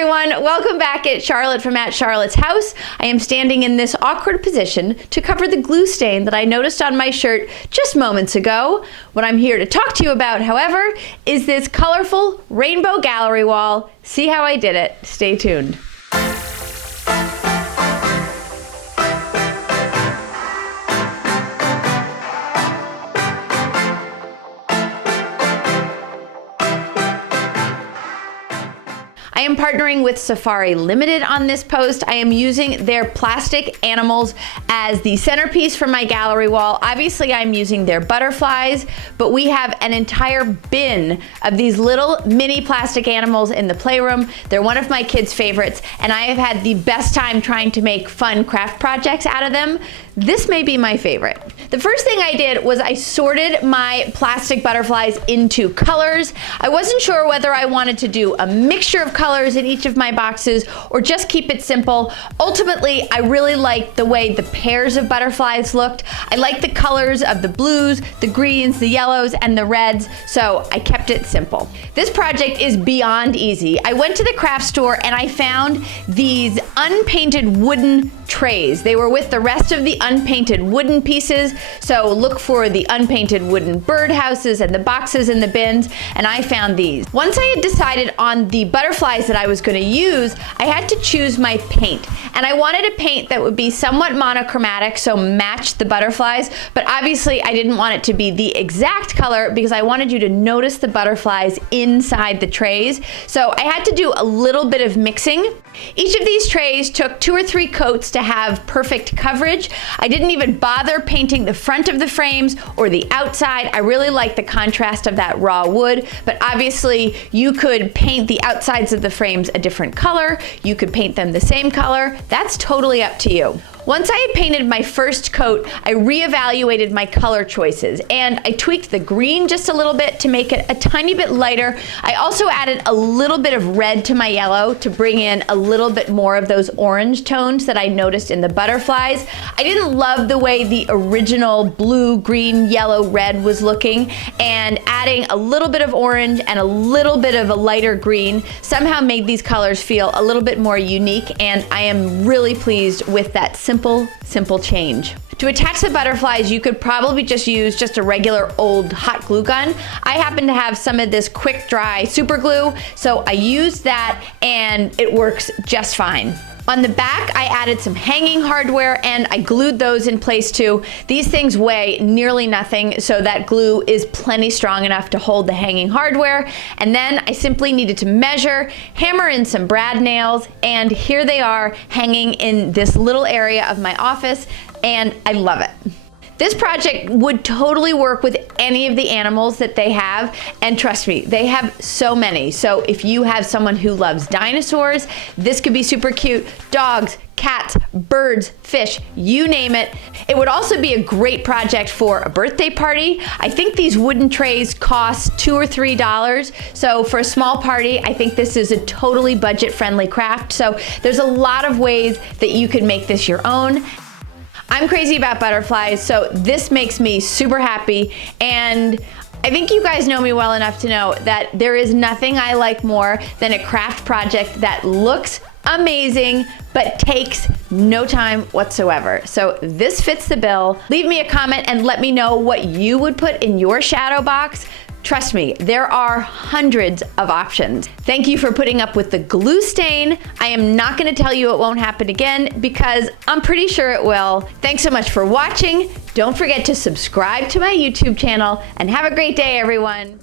everyone, welcome back at Charlotte from at Charlotte's house. I am standing in this awkward position to cover the glue stain that I noticed on my shirt just moments ago. What I'm here to talk to you about, however, is this colorful rainbow gallery wall. See how I did it. Stay tuned. I am partnering with Safari Limited on this post. I am using their plastic animals as the centerpiece for my gallery wall. Obviously, I'm using their butterflies, but we have an entire bin of these little mini plastic animals in the playroom. They're one of my kids' favorites, and I have had the best time trying to make fun craft projects out of them. This may be my favorite. The first thing I did was I sorted my plastic butterflies into colors. I wasn't sure whether I wanted to do a mixture of colors in each of my boxes or just keep it simple. Ultimately, I really liked the way the pairs of butterflies looked. I liked the colors of the blues, the greens, the yellows, and the reds, so I kept it simple. This project is beyond easy. I went to the craft store and I found these unpainted wooden trays. They were with the rest of the unpainted wooden pieces, so look for the unpainted wooden birdhouses and the boxes in the bins, and I found these. Once I had decided on the butterflies that I was going to use, I had to choose my paint, and I wanted a paint that would be somewhat monochromatic, so match the butterflies, but obviously I didn't want it to be the exact color because I wanted you to notice the butterflies inside the trays, so I had to do a little bit of mixing. Each of these trays took 2 or 3 coats to have perfect coverage. I didn't even bother painting the front of the frames or the outside. I really like the contrast of that raw wood, but obviously you could paint the outsides of the frames a different color. You could paint them the same color. That's totally up to you. Once I had painted my first coat, I reevaluated my color choices and I tweaked the green just a little bit to make it a tiny bit lighter. I also added a little bit of red to my yellow to bring in a little bit more of those orange tones that I noticed in the butterflies. I didn't love the way the original blue, green, yellow, red was looking, and adding a little bit of orange and a little bit of a lighter green somehow made these colors feel a little bit more unique, and I am really pleased with that simple change. To attach the butterflies, you could probably just use just a regular old hot glue gun. I happen to have some of this quick dry super glue, so I used that and it works just fine. On the back, I added some hanging hardware and I glued those in place too. These things weigh nearly nothing, so that glue is plenty strong enough to hold the hanging hardware. And then I simply needed to measure, hammer in some brad nails, and here they are hanging in this little area of my office, and I love it. This project would totally work with any of the animals that they have, and trust me, they have so many. So if you have someone who loves dinosaurs, this could be super cute. Dogs, cats, birds, fish, you name it. It would also be a great project for a birthday party. I think these wooden trays cost $2 or $3. So for a small party, I think this is a totally budget-friendly craft. So there's a lot of ways that you could make this your own. I'm crazy about butterflies, so this makes me super happy, and I think you guys know me well enough to know that there is nothing I like more than a craft project that looks amazing but takes no time whatsoever. So this fits the bill. Leave me a comment and let me know what you would put in your shadow box. Trust me, there are hundreds of options. Thank you for putting up with the glue stain. I am not gonna tell you it won't happen again because I'm pretty sure it will. Thanks so much for watching. Don't forget to subscribe to my YouTube channel and have a great day, everyone.